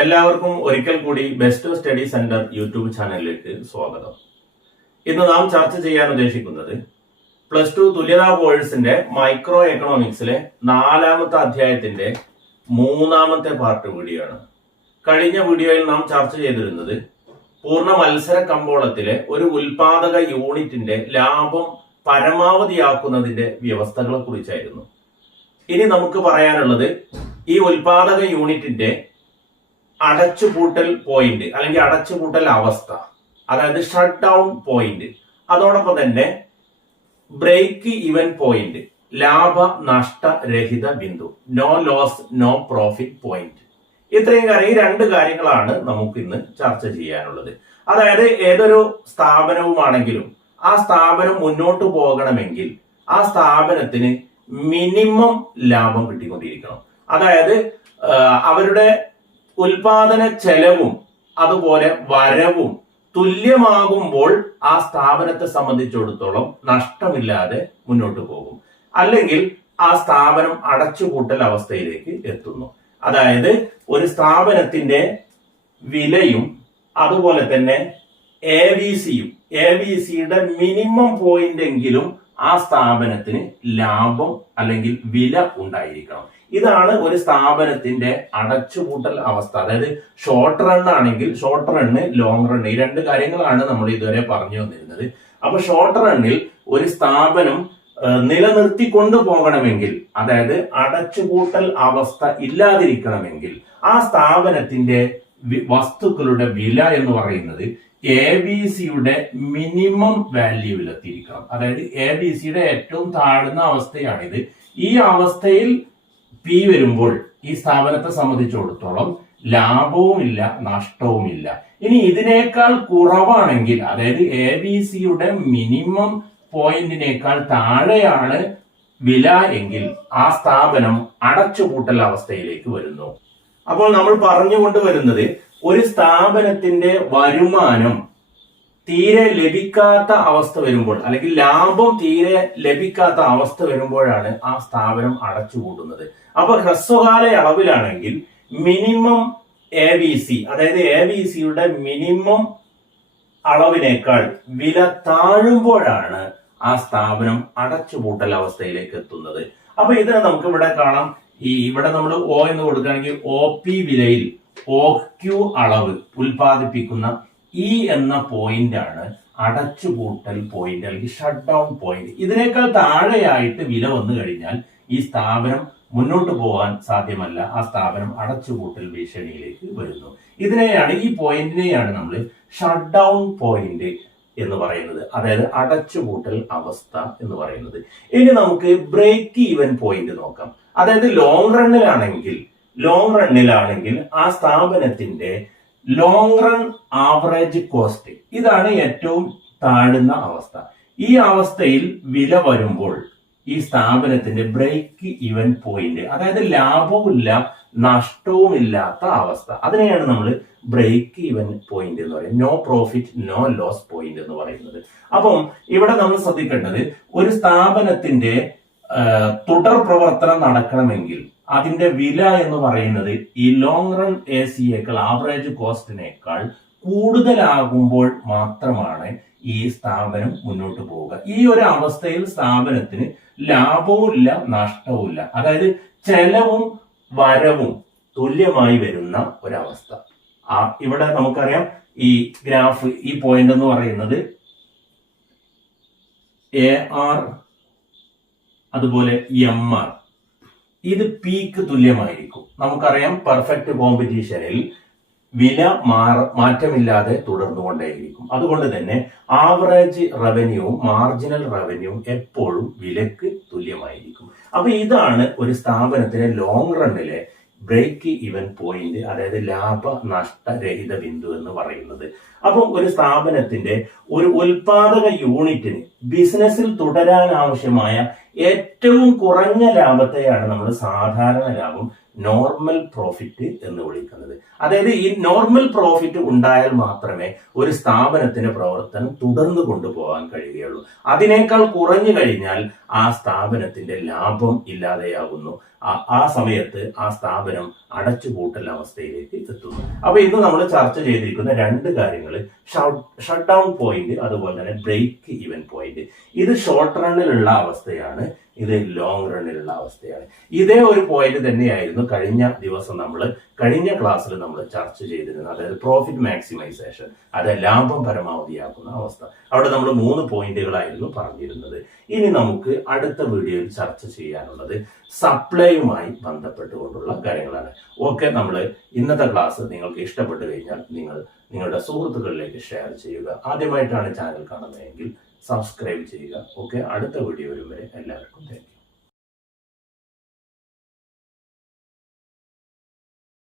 എല്ലാവർക്കും ഒരിക്കൽ കൂടി ബെസ്റ്റ് സ്റ്റഡി സെന്റർ യൂട്യൂബ് ചാനലിലേക്ക് സ്വാഗതം. ഇന്ന് നാം ചർച്ച ചെയ്യാൻ ഉദ്ദേശിക്കുന്നത് പ്ലസ് ടു തുല്യതാ കോഴ്സിന്റെ മൈക്രോ എക്കണോമിക്സിലെ നാലാമത്തെ അധ്യായത്തിന്റെ മൂന്നാമത്തെ പാർട്ട് വീഡിയോ ആണ് കഴിഞ്ഞ വീഡിയോയിൽ നാം ചർച്ച ചെയ്തിരുന്നത് പൂർണ മത്സര കമ്പോളത്തിലെ ഒരു ഉൽപാദക യൂണിറ്റിന്റെ ലാഭം പരമാവധിയാക്കുന്നതിന്റെ വ്യവസ്ഥകളെ കുറിച്ചായിരുന്നു ഇനി നമുക്ക് പറയാനുള്ളത് ഈ ഉൽപാദക യൂണിറ്റിന്റെ അടച്ചുപൂട്ടൽ പോയിന്റ് അല്ലെങ്കിൽ അടച്ചുപൂട്ടൽ അവസ്ഥ. അതായത് ഷട്ട് ഡൗൺ പോയിന്റ് അതോടൊപ്പം തന്നെ ബ്രേക്ക് ഇവൻ പോയിന്റ് ലാഭ നഷ്ട രഹിത Bindu. No loss no profit point ഇത്രയും കാര്യം ഈ രണ്ട് കാര്യങ്ങളാണ് നമുക്ക് ഇന്ന് ചർച്ച ചെയ്യാനുള്ളത്. അതായത് ഏതൊരു സ്ഥാപനവുമാണെങ്കിലും ആ സ്ഥാപനം മുന്നോട്ട് പോകണമെങ്കിൽ ആ സ്ഥാപനത്തിന് മിനിമം ലാഭം കിട്ടിക്കൊണ്ടിരിക്കണം. അതായത് അവരുടെ ഉൽപാദന ചെലവും അതുപോലെ വരവും തുല്യമാകുമ്പോൾ ആ സ്ഥാപനത്തെ സംബന്ധിച്ചിടത്തോളം നഷ്ടമില്ലാതെ മുന്നോട്ട് പോകും. അല്ലെങ്കിൽ ആ സ്ഥാപനം അടച്ചുപൂട്ടൽ അവസ്ഥയിലേക്ക് എത്തുന്നു. അതായത് ഒരു സ്ഥാപനത്തിന്റെ വിലയും അതുപോലെ തന്നെ എ വി സിയും എ വി സിയുടെ മിനിമം പോയിന്റ് എങ്കിലും ആ സ്ഥാപനത്തിന് ലാഭം അല്ലെങ്കിൽ വില ഉണ്ടായിരിക്കണം. ഇതാണ് ഒരു സ്ഥാപനത്തിന്റെ അടച്ചുപൂട്ടൽ അവസ്ഥ. അതായത് ഷോർട്ട് റൺ ആണെങ്കിൽ ഷോർട്ട് റണ്ണ് ലോങ് റൺ ഈ രണ്ട് കാര്യങ്ങളാണ് നമ്മൾ ഇതുവരെ പറഞ്ഞു വന്നിരുന്നത് അപ്പൊ ഷോർട്ട് റണ്ണിൽ ഒരു സ്ഥാപനം നിലനിർത്തിക്കൊണ്ടു പോകണമെങ്കിൽ അതായത് അടച്ചുപൂട്ടൽ അവസ്ഥ ഇല്ലാതിരിക്കണമെങ്കിൽ ആ സ്ഥാപനത്തിന്റെ വസ്തുക്കളുടെ വില എന്ന് പറയുന്നത് എ ബി സിയുടെ മിനിമം വാല്യൂവിലെത്തിയിരിക്കണം അതായത് എ ബി സിയുടെ ഏറ്റവും താഴ്ന്ന അവസ്ഥയാണിത്. ഈ അവസ്ഥയിൽ പി വരുമ്പോൾ ഈ സ്ഥാപനത്തെ സംബന്ധിച്ചിടത്തോളം ലാഭവുമില്ല നഷ്ടവുമില്ല. ഇനി ഇതിനേക്കാൾ കുറവാണെങ്കിൽ അതായത് എ ബി സിയുടെ മിനിമം പോയിന്റിനേക്കാൾ താഴെയാണ് വില എങ്കിൽ ആ സ്ഥാപനം അടച്ചുപൂട്ടൽ അവസ്ഥയിലേക്ക് വരുന്നു. അപ്പോൾ നമ്മൾ പറഞ്ഞുകൊണ്ട് വരുന്നത് ഒരു സ്ഥാപനത്തിന്റെ വരുമാനം തീരെ ലഭിക്കാത്ത അവസ്ഥ വരുമ്പോൾ അല്ലെങ്കിൽ ലാഭം തീരെ ലഭിക്കാത്ത അവസ്ഥ വരുമ്പോഴാണ് ആ സ്ഥാപനം അടച്ചുപൂട്ടുന്നത്. അപ്പൊ ഹ്രസ്വകാല അളവിലാണെങ്കിൽ മിനിമം എ വി സി അതായത് എ വി സിയുടെ മിനിമം അളവിനേക്കാൾ വില താഴുമ്പോഴാണ് ആ സ്ഥാപനം അടച്ചുപൂട്ടൽ അവസ്ഥയിലേക്ക് എത്തുന്നത്. അപ്പൊ ഇതിനെ നമുക്ക് ഇവിടെ കാണാം. ഈ ഇവിടെ നമ്മൾ ഒ എന്ന് കൊടുക്കുകയാണെങ്കിൽ ഒ പി വിലയിൽ ഒ ക്യു അളവ് ഉൽപ്പാദിപ്പിക്കുന്ന ഇ എന്ന പോയിന്റ് ആണ് അടച്ചുപൂട്ടൽ പോയിന്റ് അല്ലെങ്കിൽ ഷട്ട് ഡൗൺ പോയിന്റ് ഇതിനേക്കാൾ താഴെയായിട്ട് വില വന്നു കഴിഞ്ഞാൽ ഈ സ്ഥാപനം മുന്നോട്ട് പോകാൻ സാധ്യമല്ല. ആ സ്ഥാപനം അടച്ചുപൂട്ടൽ ഭീഷണിയിലേക്ക് വരുന്നു. ഇതിനെയാണ് ഈ പോയിന്റിനെയാണ് നമ്മൾ ഷട്ട് ഡൗൺ പോയിന്റ് എന്ന് പറയുന്നത്. അതായത് അടച്ചുപൂട്ടൽ അവസ്ഥ എന്ന് പറയുന്നത്. ഇനി നമുക്ക് ബ്രേക്ക് ഈവൻ പോയിന്റ് നോക്കാം. അതായത് ലോങ് റണ്ണിലാണെങ്കിൽ ലോങ് റണ്ണിലാണെങ്കിൽ ആ സ്ഥാപനത്തിന്റെ ലോങ് റൺ ആവറേജ് കോസ്റ്റ് ഇതാണ് ഏറ്റവും താഴുന്ന അവസ്ഥ. ഈ അവസ്ഥയിൽ വില വരുമ്പോൾ ഈ സ്ഥാപനത്തിന്റെ ബ്രേക്ക് ഇവൻ പോയിന്റ് അതായത് ലാഭവുമില്ല നഷ്ടവുമില്ലാത്ത അവസ്ഥ. അതിനെയാണ് നമ്മൾ ബ്രേക്ക് ഇവൻ പോയിന്റ് എന്ന് പറയുന്നത്. No profit no loss point എന്ന് പറയുന്നത്. അപ്പം ഇവിടെ നമ്മൾ ശ്രദ്ധിക്കേണ്ടത് ഒരു സ്ഥാപനത്തിന്റെ തുടർ പ്രവർത്തനം നടക്കണമെങ്കിൽ അതിന്റെ വില എന്ന് പറയുന്നത് ഈ ലോങ് റൺ എ സിയേക്കാൾ ആവറേജ് കോസ്റ്റിനേക്കാൾ കൂടുതലാകുമ്പോൾ മാത്രമാണ് ഈ സ്ഥാപനം മുന്നോട്ട് പോവുക. ഈ ഒരു അവസ്ഥയിൽ സ്ഥാപനത്തിന് ലാഭവും ഇല്ല നഷ്ടവും ഇല്ല അതായത് ചെലവും വരവും തുല്യമായി വരുന്ന ഒരവസ്ഥ. ആ ഇവിടെ നമുക്കറിയാം ഈ ഗ്രാഫ് ഈ പോയിന്റ് എന്ന് പറയുന്നത് എ ആർ അതുപോലെ എം ആർ ഇത് പീക്ക് തുല്യമായിരിക്കും. നമുക്കറിയാം പെർഫെക്റ്റ് കോമ്പറ്റീഷനിൽ വില മാറ മാറ്റമില്ലാതെ തുടർന്നുകൊണ്ടേയിരിക്കും. അതുകൊണ്ട് തന്നെ ആവറേജ് റവന്യൂവും മാർജിനൽ റവന്യൂവും എപ്പോഴും വിലക്ക് തുല്യമായിരിക്കും. അപ്പൊ ഇതാണ് ഒരു സ്ഥാപനത്തിലെ ലോങ് റണ്ണിലെ ബ്രേക്ക് ഇവൻ പോയിന്റ് അതായത് ലാഭ നഷ്ടരഹിത ബിന്ദു എന്ന് പറയുന്നത്. അപ്പം ഒരു സ്ഥാപനത്തിന്റെ ഒരു ഉൽപാദക യൂണിറ്റിന് ബിസിനസ്സിൽ തുടരാൻ ആവശ്യമായ ഏറ്റവും കുറഞ്ഞ ലാഭത്തെയാണ് നമ്മൾ സാധാരണ ലാഭം നോർമൽ പ്രോഫിറ്റ് എന്ന് വിളിക്കുന്നത്. അതായത് ഈ നോർമൽ പ്രോഫിറ്റ് ഉണ്ടായാൽ മാത്രമേ ഒരു സ്ഥാപനത്തിന്റെ പ്രവർത്തനം തുടർന്നു കൊണ്ടുപോകാൻ കഴിയുകയുള്ളൂ. അതിനേക്കാൾ കുറഞ്ഞു കഴിഞ്ഞാൽ ആ സ്ഥാപനത്തിന്റെ ലാഭം ഇല്ലാതെയാകുന്നു. ആ- സമയത്ത് ആ സ്ഥാപനം അടച്ചുപൂട്ടൽ അവസ്ഥയിലേക്ക് എത്തുന്നു. അപ്പൊ ഇന്ന് നമ്മൾ ചർച്ച ചെയ്തിരിക്കുന്ന രണ്ട് കാര്യങ്ങൾ. ഷട്ട് ഡൗൺ പോയിന്റ് അതുപോലെ തന്നെ ബ്രേക്ക് ഇവൻ പോയിന്റ് ഇത് ഷോർട്ട് റണ്ണിലുള്ള അവസ്ഥയാണ്. ഇത് ലോങ് റണ്ണിലുള്ള അവസ്ഥയാണ്. ഇതേ ഒരു പോയിന്റ് തന്നെയായിരുന്നു കഴിഞ്ഞ ദിവസം നമ്മൾ കഴിഞ്ഞ ക്ലാസ്സിൽ നമ്മൾ ചർച്ച ചെയ്തിരുന്നത്. അതായത് പ്രോഫിറ്റ് മാക്സിമൈസേഷൻ അത് ലാഭം പരമാവധിയാക്കുന്ന അവസ്ഥ. അവിടെ നമ്മൾ മൂന്ന് പോയിന്റുകളായിരുന്നു പറഞ്ഞിരുന്നത്. ഇനി നമുക്ക് അടുത്ത വീഡിയോയിൽ ചർച്ച ചെയ്യാനുള്ളത് സപ്ലൈയുമായി ബന്ധപ്പെട്ടുകൊണ്ടുള്ള കാര്യങ്ങളാണ്. ഓക്കെ നമ്മൾ ഇന്നത്തെ ക്ലാസ് നിങ്ങൾക്ക് ഇഷ്ടപ്പെട്ടു കഴിഞ്ഞാൽ നിങ്ങൾ നിങ്ങളുടെ സുഹൃത്തുക്കളിലേക്ക് ഷെയർ ചെയ്യുക. ആദ്യമായിട്ടാണ് ചാനൽ കാണുന്നതെങ്കിൽ സബ്സ്ക്രൈബ് ചെയ്യുക. ഓക്കെ? അടുത്ത വീഡിയോ വരും എല്ലാവർക്കും താങ്ക്